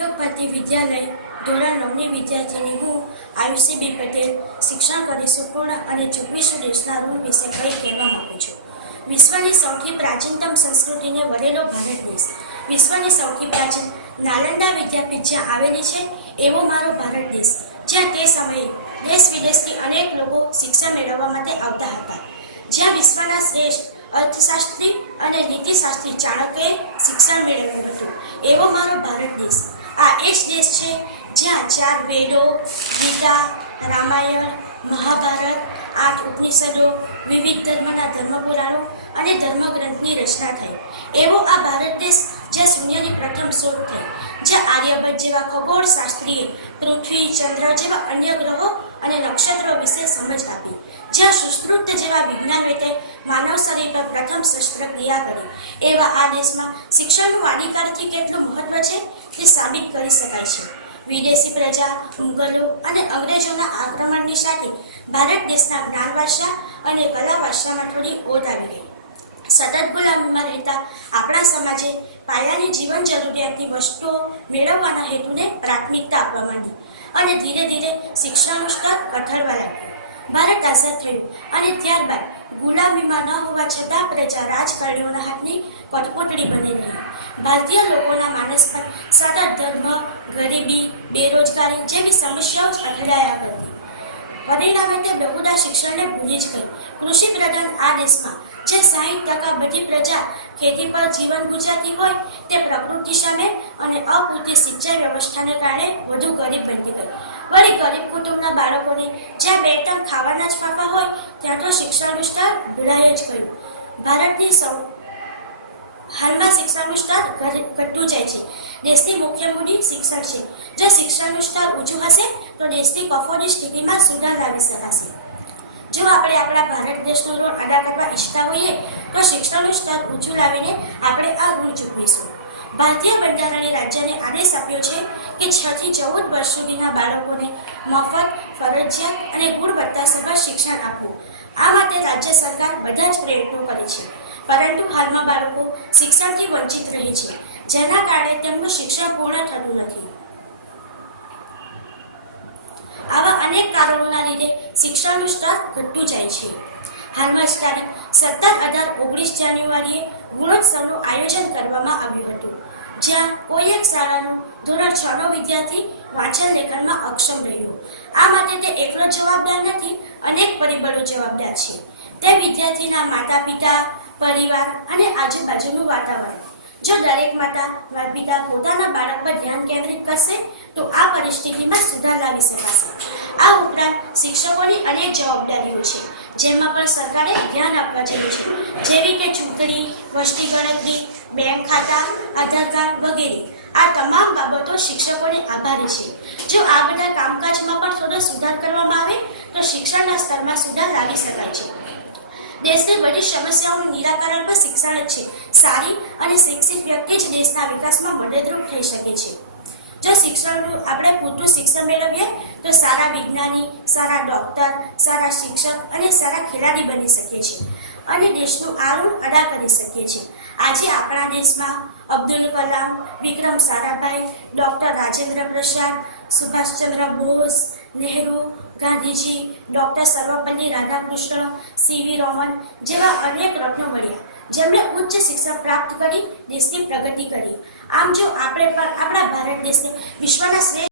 યોગ ભારતી વિદ્યાલય ધોરણ 9ની વિદ્યાર્થીની હું આયુષી બી પટેલ શિક્ષણ કરીશું પૂર્ણ અને ચૂકવીશું દેશના ઋણ વિશે કંઈ કહેવા માંગુ છું. વિશ્વની સૌથી પ્રાચીનતમ સંસ્કૃતિને વરેલો ભારત દેશ, વિશ્વની સૌથી પ્રાચીન નાલંદા વિદ્યાપીઠ જ્યાં આવેલી છે એવો મારો ભારત દેશ, જ્યાં તે સમયે દેશ વિદેશથી અનેક લોકો શિક્ષણ મેળવવા માટે આવતા હતા, જ્યાં વિશ્વના શ્રેષ્ઠ અર્થશાસ્ત્રી અને નીતિશાસ્ત્રી ચાણક્યએ શિક્ષણ મેળવ્યું હતું એવો મારો ભારત દેશ. આ એ જ દેશ છે જ્યાં 4 વેદો, ગીતા, રામાયણ, મહાભારત, 8 ઉપનિષદો, વિવિધ ધર્મના ધર્મપુરાણો અને ધર્મગ્રંથની રચના થઈ એવો આ ભારત દેશ, જ્યાં શૂન્યની પ્રથમ શોધ થઈ, જ્યાં આર્યભટ્ટ જેવા ખગોળશાસ્ત્રીએ પૃથ્વી, ચંદ્ર જેવા અન્ય ગ્રહો અને નક્ષત્રો વિશે સમજ આપી, જ્યાં સુશ્રુત જેવા વિજ્ઞાનવેત્તાએ માનવ શરીર પર પ્રથમ શસ્ત્રક્રિયા કરી, એવા આ દેશમાં શિક્ષણનું આદિકાળથી કેટલું મહત્વ છે તે સાબિત કરી શકાય છે. વિદેશી પ્રજા, મુગલો અને અંગ્રેજોના આક્રમણની સાથે ભારત દેશના જ્ઞાન વારસા અને કલા વારસામાં થોડી ઓટ આવી ગઈ. સતત ગુલામીમાં રહેતા આપણા સમાજે પાયાની જીવન જરૂરિયાતની વસ્તુઓ મેળવવાના હેતુને પ્રાથમિકતા આપવા માંડી અને ધીરે ધીરે શિક્ષણનું સ્તર ઘટાડવા લાગ્યું. ભારત આઝાદ થયું અને ત્યારબાદ ગુલામીમાં ન હોવા છતાં પ્રજા રાજકારણીઓના હાથની કઠપૂતળી બની રહી. ભારતીય લોકોના માનસ પર સતત ધર્મ, ગરીબી, બેરોજગારી જેવી સમસ્યાઓ અથડાયા કરતી. પરિણામે તે બહુદા શિક્ષણને ભૂલી જ ગઈ. કૃષિ પ્રધાન આ દેશમાં જે 60% બધી પ્રજા ખેતી પર જીવન ગુજારતી હોય, તે પ્રકૃતિ સામે અને અપૂરતી સિંચાઈ વ્યવસ્થાને કારણે વધુ ગરીબ બનતી ગઈ. વળી ગરીબ કુટુંબના બાળકોને જ્યાં 2 ટાઈમ ખાવાના જ ફાફા હોય, ત્યાં તો શિક્ષણનું સ્તર ભૂલાઈ જ ગયું. ભારતની હાલમાં શિક્ષણનું સ્તર ઘટતું જાય છે. દેશની મુખ્ય મૂડી શિક્ષણ છે. જો શિક્ષણનું સ્તર ઊંચું હશે તો દેશની કફોડી સ્થિતિમાં સુધાર લાવી શકાશે. જો આપણે આપણા ભારત દેશનો ઋણ અદા કરવા ઈચ્છતા હોઈએ તો શિક્ષણનું સ્તર ઊંચું લાવીને આપણે આ ઋણ ચૂકવીશું. ભારતીય બંધારણીય રાજ્યને આદેશ આપ્યો છે કે 6 થી 14 વર્ષ સુધીના બાળકોને મફત, ફરજિયાત અને ગુણવત્તાસભર શિક્ષણ આપવું. આ માટે રાજ્ય સરકાર બધા જ પ્રયત્નો કરે છે, પરંતુ હાલમાં બાળકો શિક્ષણથી વંચિત રહે છે, જેના કારણે તેમનું શિક્ષણ પૂર્ણ થતું નથી. આવા અનેક કારણોના લીધે શિક્ષણનું સ્તર ઘટતું જાય છે. હાલમાં જ તારીખ 17, 18, 19 જાન્યુઆરીએ ગુણોત્સવનું આયોજન કરવામાં આવ્યું હતું, જ્યાં કોઈ એક શાળાનો ધોરણ 6નો વિદ્યાર્થી વાંચન લેખનમાં અક્ષમ રહ્યો. આ માટે તે એકલો જવાબદાર નથી, અનેક પરિબળો જવાબદાર છે. તે વિદ્યાર્થીના માતા-પિતા, પરિવાર અને આજુબાજુનું વાતાવરણ. જો દરેક માતા-પિતા પોતાના બાળક પર ધ્યાન કેન્દ્રિત કરશે તો આ પરિસ્થિતિમાં સુધાર લાવી શકાશે. આ ઉપરાંત શિક્ષકોની અનેક જવાબદારીઓ છે, જેમાં પણ સરકારે ધ્યાન આપવા જેવું છે, જેવી કે ચૂંટણી, વસ્તી ગણતરી, બેંક ખાતા, આધાર કાર્ડ વગેરે. આ તમામ બાબતો શિક્ષકોને આભારી છે. જો આ બધા કામકાજમાં પણ થોડો સુધાર કરવામાં આવે તો શિક્ષણના સ્તરમાં સુધાર લાવી શકાય છે. દેશની બધી સમસ્યાઓનું નિરાકરણ પર શિક્ષણ જ છે. સારી અને શિક્ષિત વ્યક્તિ જ દેશના વિકાસમાં મદદરૂપ થઈ શકે છે. જો આપણે પૂરતું શિક્ષણ મેળવીએ તો સારા વિજ્ઞાની, સારા ડોક્ટર, સારા શિક્ષક અને સારા ખેલાડી બની શકીએ છીએ અને દેશનું આ ઋણ અદા કરી શકીએ છીએ. આજે આપણા દેશમાં અબ્દુલ કલામ, વિક્રમ સારાભાઈ, ડોક્ટર રાજેન્દ્ર પ્રસાદ, સુભાષચંદ્ર બોઝ, નહેરુ, ગાંધીજી, ડોક્ટર સર્વપલ્લી રાધાકૃષ્ણ, સીવી રોમન જેવા અનેક રત્નો મળ્યા, જેમણે ઉચ્ચ શિક્ષણ પ્રાપ્ત કરી દેશની પ્રગતિ કરી. આમ જો આપણે પણ આપણા ભારત દેશને વિશ્વના શ્રેષ્ઠ